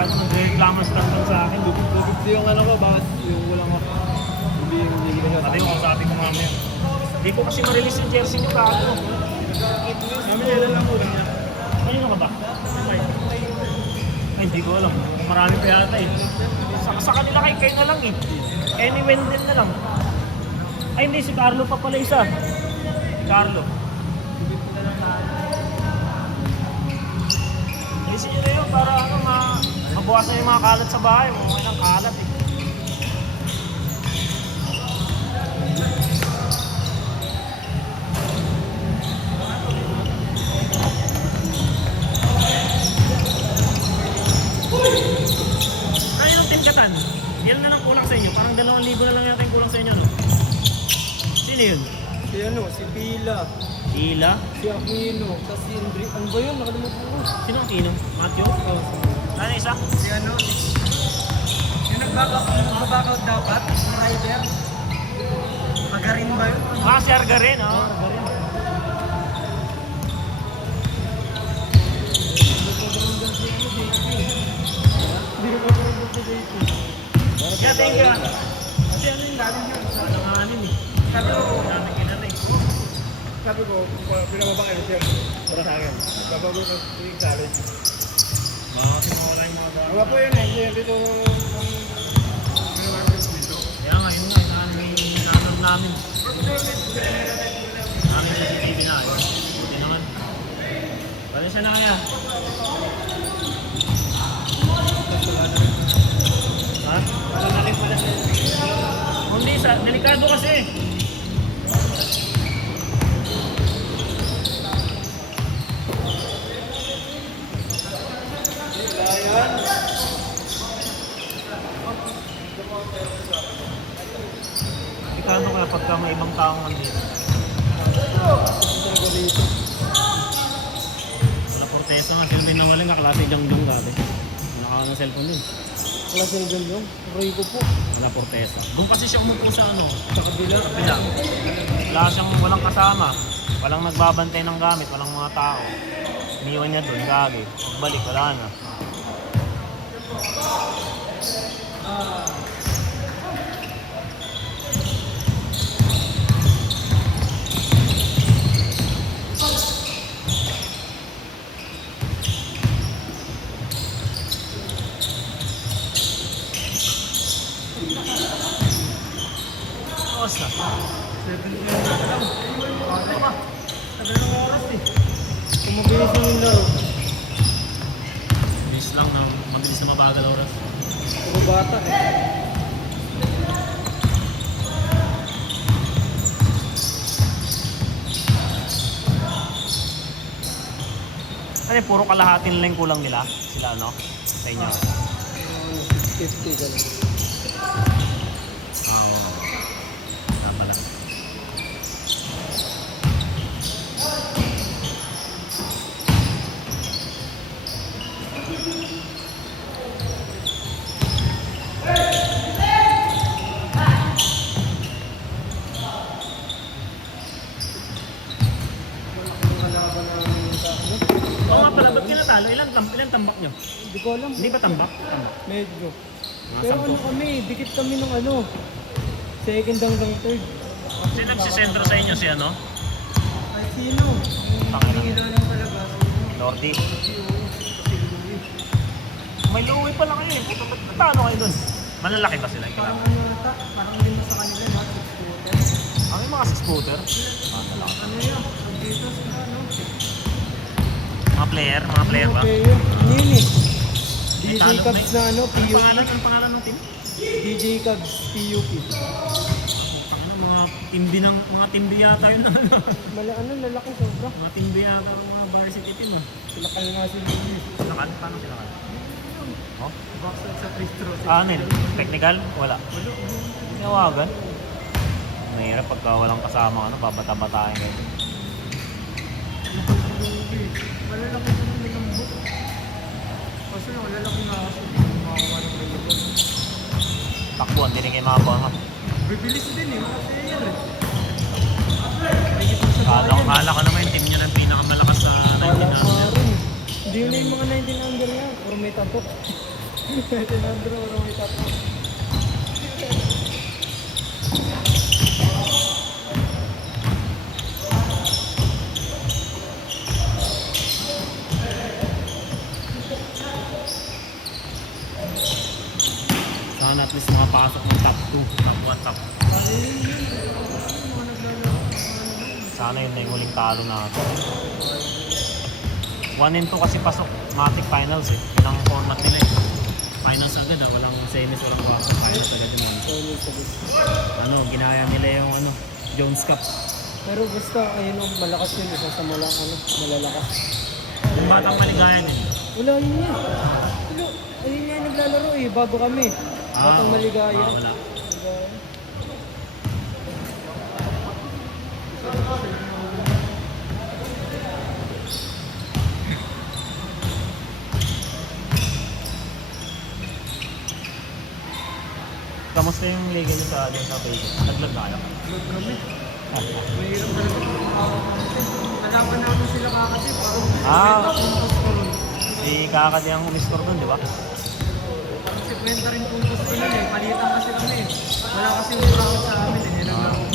Ano, nagreklamo sa sa akin. Dugod yung ano ko, bakit yung kulang ako. Hindi ginagawa. Pati yung kasabi ko mamaya. Hindi ko kasi ma-release yung jersey niyo kaano. Kami ilan lang kulang niya. Kanino ka ba? Ay, hindi ko alam. Marami pa yata eh. Sa kanila kayo na lang eh. Any Wendell na lang. Ay, hindi. Si Carlo pa pala isa. Si Carlo. Alisin nyo na yun para ano, mabawasan yung mga kalat sa bahay. Mga ilang kalat eh. Kaya yung Team Katan, yan na lang kulang sa inyo. Parang 2,000 na lang yata yung kulang sa inyo, no? Sino yun? Si ano, si Pila, Ila? si Aquino, tapos si Indri. Ano ba yun? Nakalimutan ko. Sino ang Tino? Matthew? Ano isa? Si ano, yung nag-back out dapat, yung rider. Magarin ba yun? Ah, si Argarin, oh. Hindi ko pa rin sa date. Yeah, thank you. Kasi ano yung galing yun? Sa nanganin eh. Sabi ko, Namin kinanay. pinababa kayo siya. Para sa akin. Bababa ko yung college. Baka kasi mawala yung mga Wala po yun eh. Siya dito Kaya nga, yun nga, inaanong namin. Namin yung CCTV na. Hindi naman. Bale siya na kaya. Ha? Malaki pala siya. Hindi, delikado kasi. Ayan. Delikado kaya pagka may ibang taong nandito. Wala portesa nga, sila din nawalan kaklase Jangjong dati. Nakaka ng cellphone din. Klase yung Roy ko po. Wala portesa. Doon kasi siya umupo sa ano, Sa kabila. kabila. Wala siyang walang kasama. Walang nagbabantay ng gamit, walang mga tao. Iniwan niya doon, gagi. Pagbalik, wala na. Oras na. 7 lang. Ano ba? Tagal ng oras eh. Kumabilis yung laro. Bilis lang na, mabilis na mabagal oras. Puro bata eh. Kasi puro kalahatin lang yung kulang nila. Sila ano? Sa inyo. 50 ganun. Ah, oo. Tama lang. Oo nga pala, ba't kinatalo? Ilan tambak nyo? Hindi ko alam. Hindi ba tambak? Tambak. Medyo. Mga Pero ano 10. kami, dikit kami ng ano. Second hanggang third. Sino nagsisentro sa inyo si ano? Ay sino? Pakita. Hindi lang talaga. Lordi. May luwi pala kayo eh. Puto, ba't paano kayo dun? Malalaki ba sila? Parang ano ata, parang hindi mo sa kanila yung mga scooter. Ang yung mga 6-footer? Malalaki. Ano yun? Dito sila ano? Mga player ba? Okay yun. Ano yun eh? DJ Talo, Cubs na ano, Ang PUP. pangalan ng team? DJ Cubs, PUP. Mga timbi yata yun na ano. Ano, lalaki sobra. Mga timbi yata ang mga varsity team ah. Sila ka nga si Billy. Silakan? Paano silakan? Oh? Backside sa free throw. Ano yun? Technical? Wala. Tinawagan? Mahirap pagka walang kasama ano, babata-batain kayo. Malalaki ko ng lambot. Kasi malalaki nga kasi. Makakuha ng lambot. Takbuhan, din kayo mga bama. Bibilis din eh, mga player eh. Kala ko naman yung team nyo ng pinakamalakas sa 19 Wala under. nga rin. Hindi yun na yung mga 19 under yan. Or may tabok. Tinandro, parang may tapo. Sana at least makapasok ng top 2, top 1, top. Sana yun na yung huling talo natin. 1 and 2 kasi pasok, Matic finals eh. Yun ang format nila eh. Finals agad ah, walang semis, walang quarter finals agad yun. Ano, ginaya nila yung ano, Jones Cup. Pero basta, ayun ang malakas yun. Isa sa malalakas. Yung batang maligayan eh. Wala yun yan. Wala. Ayun nga yung naglalaro eh. Bago kami. Batang maligaya. Wala. Maligaya. Kamusta yung liga niyo sa atin sa Facebook? Naglag tayo. Load kami. Mahirap talaga. Nalaban namin sila kakati. Parang puntos ko ron. Si Kakadi ang umiscore dun, di ba? Kasi kwenta rin puntos ko nun eh. Palitan kasi kami eh. Wala kasi yung crowd sa amin eh. Nilaglaro ko.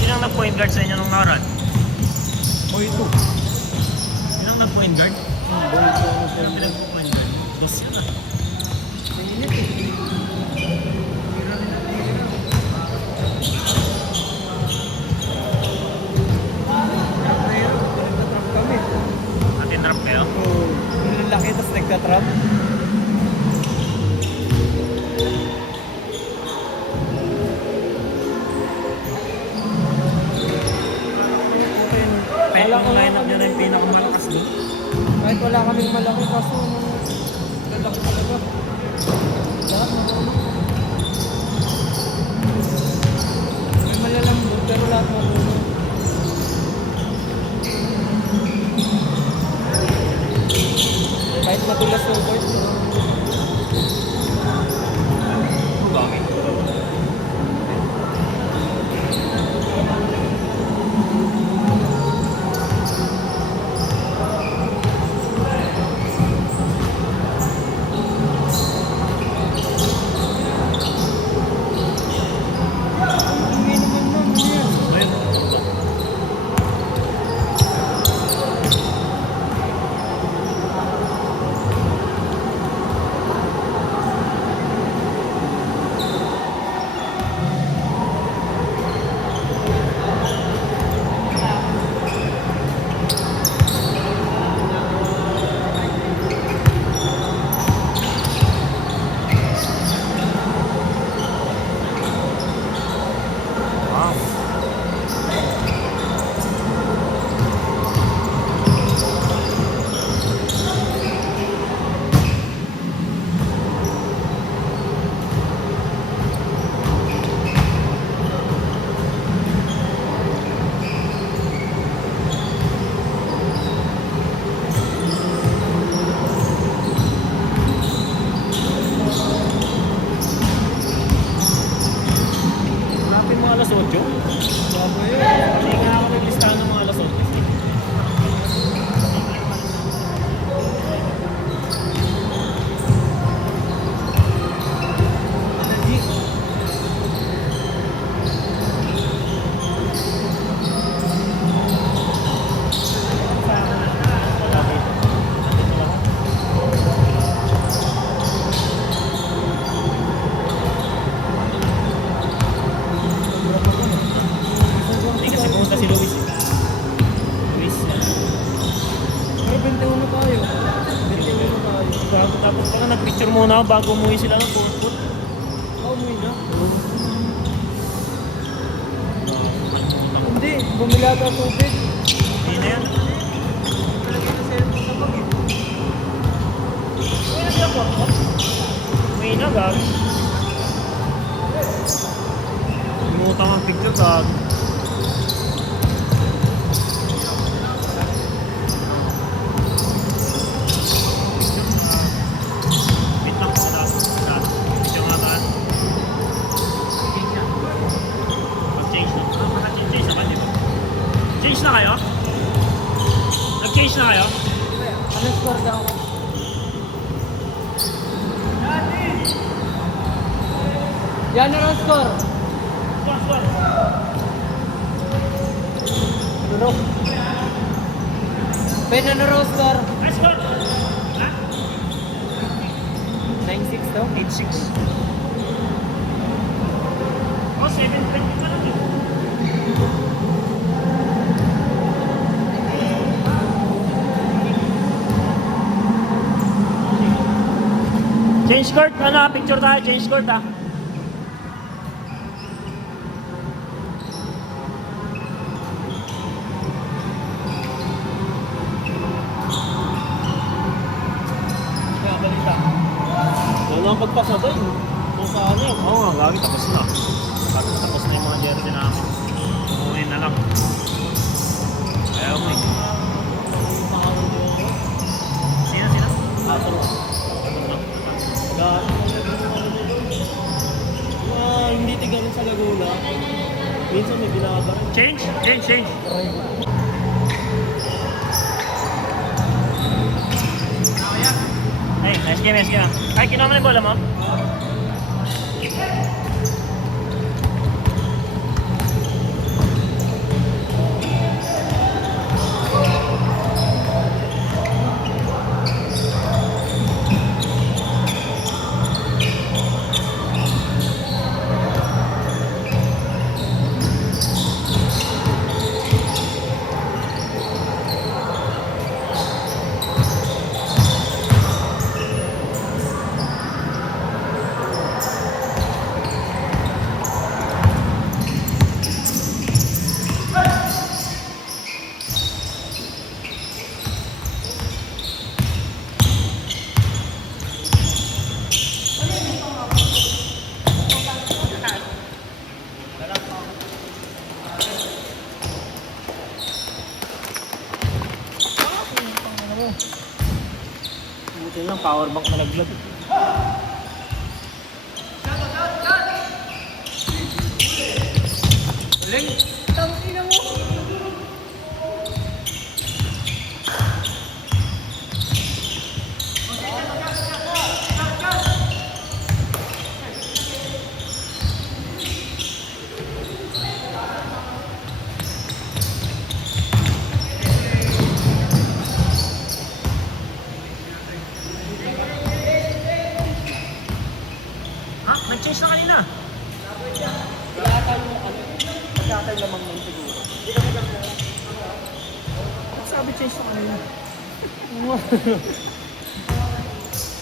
Sino ang nag-point guard sa inyo nung nakaraan? Boy 2. Sino ang nag-point guard? Boy 2. Sino ang pinag-point guard? Dos yun ah. Init eh. Tira rin ang tira. Trap nagtatrap kami. Atin drop kayo? Oo. Yung laki tapos nagtatrap. Kaya ang lineup niya na yung pinakamalakas doon. Kahit wala kaming malaki kaso lalaki talaga. Lahat marunong. May malalambot pero lahat marunong. Kahit matulas yung boys. Gamit. Hindi naman ma'am. Ano yan? Ayun. Wow. Malapit mga alas 8. Baba yun. Hindi nga ako naglistahan ng mga alas 8. Energy. Hindi kasi pumunta si Luis. Luis. Pero 21 tayo. 21 tayo. Tapos pala nagpicture muna ako bago umuwi sila ng pulpul. Umuwi na. Hindi, bumili ata tubig. Hindi na yan. Palagay na cellphone sa bag eh. Uwi na sila po. Uwi na gag. Lumutang ang picture gag. Wait lang sa lahat. Picture nga ba? Yan na score. Score. Durok. Pwede na raw score. Nice score. Ha? 9-6 daw. 8-6. Oh, 7-20 pa lang eh. Change court, ano, picture tayo, change court ah. Kaya balita. Wala nang pagpasa doon. Kung saan yun. Oo nga, gagi, tapos na. Tapos na yung mga jersey namin. Umuwi na lang. Ayaw mo eh. Sino? Atro. Hindi tiganin sa Laguna. Minsan may binabaran. Change. Hey, nice game. Ay, kinuha mo na yung bola mo? Buti lang, power bank na naglag. Uling. Tangina mo. Ha? Nag-change na kanina. Magkakay lamang nun siguro. Sabi change na kanina.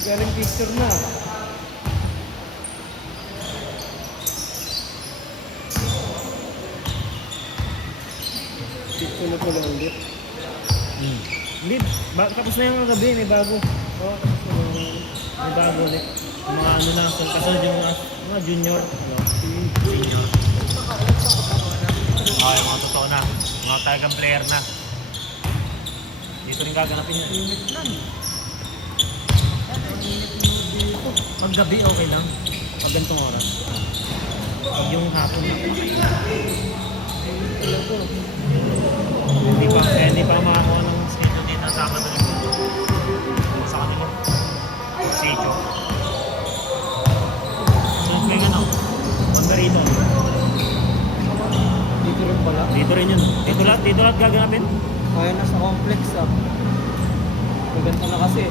Galing picture na. Picture na pala ulit. Hindi, tapos na yung gabi, may bago. Oo, tapos na naman. May bago ulit. Yung mga ano na, kasunod yung mga junior, ano, senior. Okay, yung mga totoo na. Mga talagang player na. Dito rin gaganapin yan. Init lang. Pag gabi okay lang. Pag ganitong oras. Pag yung hapon. Hindi pa makakuha ng schedule dito sa Sabado Linggo. Sa kanila. Sitio. Saan may ano? Pagkarito. Dito rin pala. Dito rin yun. Dito lahat gaganapin. Kaya nasa complex ah. Maganda na kasi.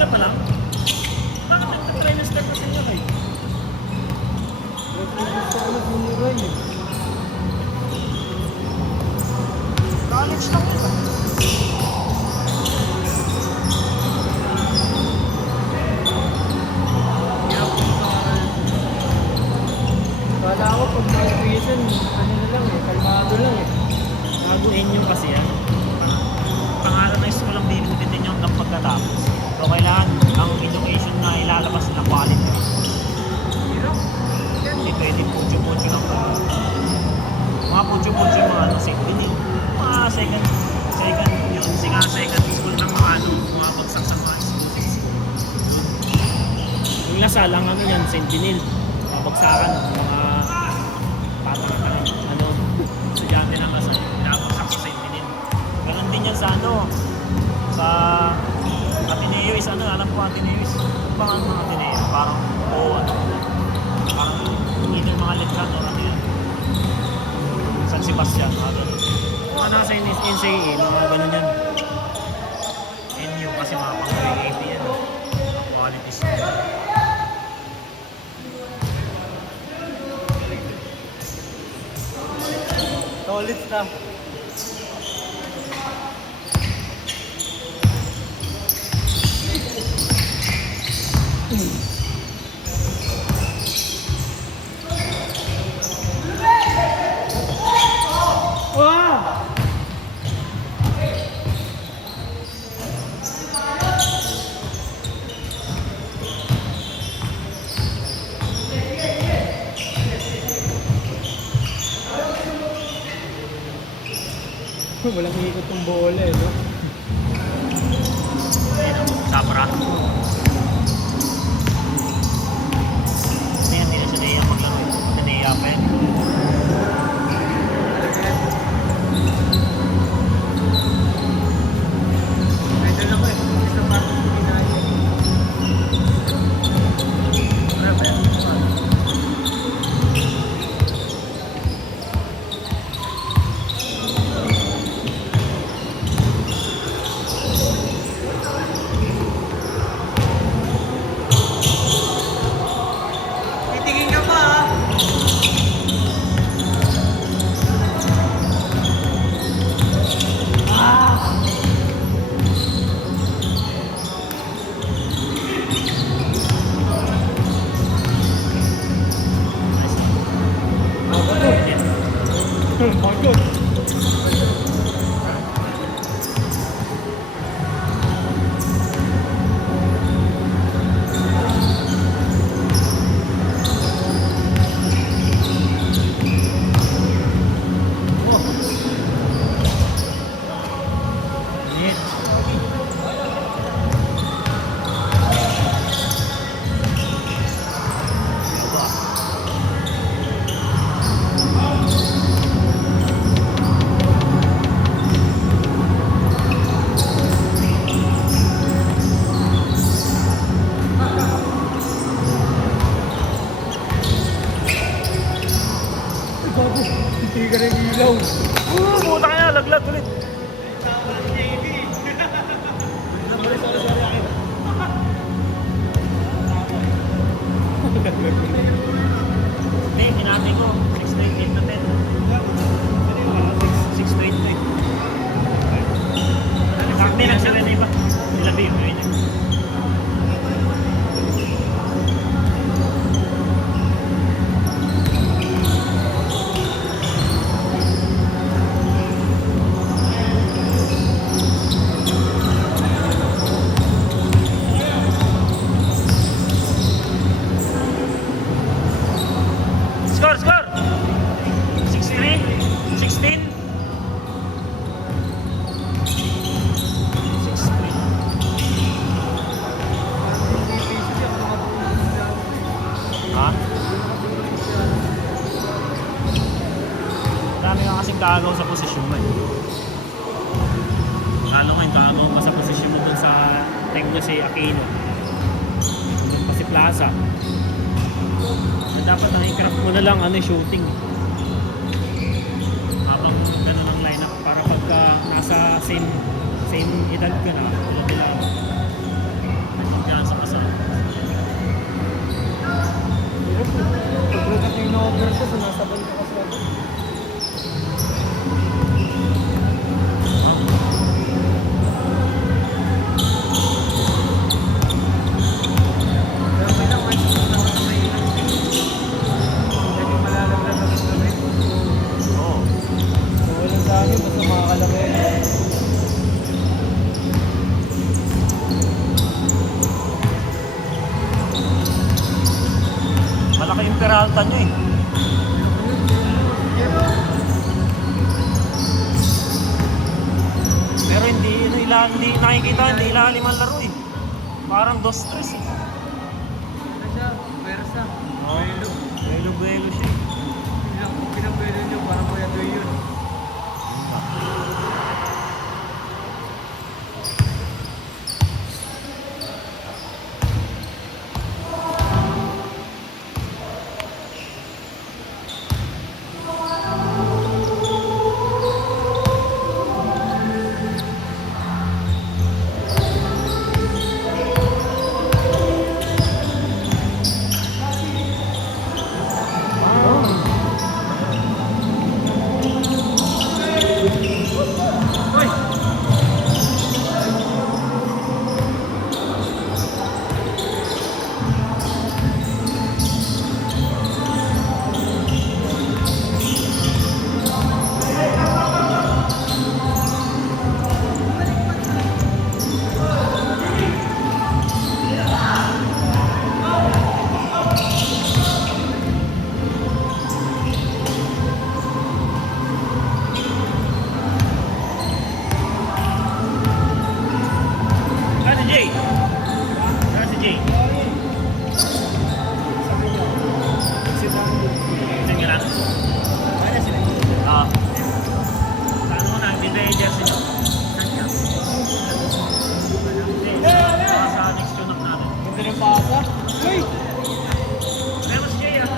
ka pa lang? Bakit nagta-trimester pa sa inyo kayo? Gusto ko na bumuray eh. College lang yun ah. Kala ko pag may tuition, ano na lang eh, kalmado lang eh. Baguhin nyo kasi yan. Pangalan ng school lang din nyo hanggang pagkatapos. So kailangan ang education na ilalabas na quality. Hirap. Hindi pwede pucho-pucho lang po. Mga pucho-pucho yung mga ano, second yun. Mga second yun. Second school ng mga ano, mga bagsak sa mga school. Yung nasalang ano yan, Sentinel. Mga bagsakan, mga tatang ano, estudyante ng asa, nabagsak sa Sentinel. Ganun din yan sa ano, sa Ateneo is ano, alam ko Ateneo is, ano ba ang mga Ateneo? Parang, ano, parang either mga Letran o ano yun. San Sebastian, mga ganun. Mga nasa NCAA, mga ganun yan. NU kasi mga pang-grade AP yan. Qualities. Solid na. Wow! Walang ikot ng bola eh, no? Sabra. Hindi na siya naiyak maglaro. Hindi naiyak pa yun. Medyo lang eh. Isang parang pinaya. Titingin ka pa ah. Bagot. Bago. Hindi ka rin ilaw. Puta ka na, laglag ulit. Hindi, hinati ko. 6.8 to 10. 6.8 Sakti lang sila na iba. Sila ba yun? Score! 6-3? 16? 6-3. Ha? Marami ka kasing kaagaw sa posisyon mo eh. Lalo ngayon kaagaw ka sa posisyon mo dun sa Tecno si Aquino. Dun pa si Plaza. Dapat ang i-craft mo na lang shooting. Habang ganun ang lineup para pagka nasa same edad ka na, tulad nila inaalta nyo eh. Pero hindi nakikita, hindi ilalim ang laro eh. Parang 2-3 eh. Ano siya? Versa. Oh, buelo siya eh. Pinabuelo nyo, parang kuya doy yun. Kasi Jay. Sige lang. Oo. Ano mo na, hindi na i-jersey nyo. Hindi, sa next tune up natin. Ganda ng pasa. Uy! Pero si Jay ah.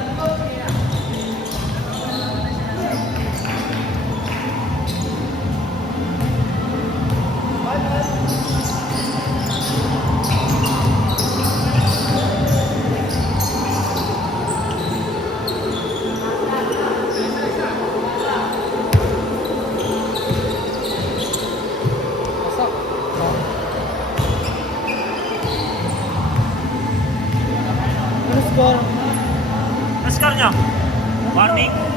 Pasak. Ano score? Nascar niya. Warning.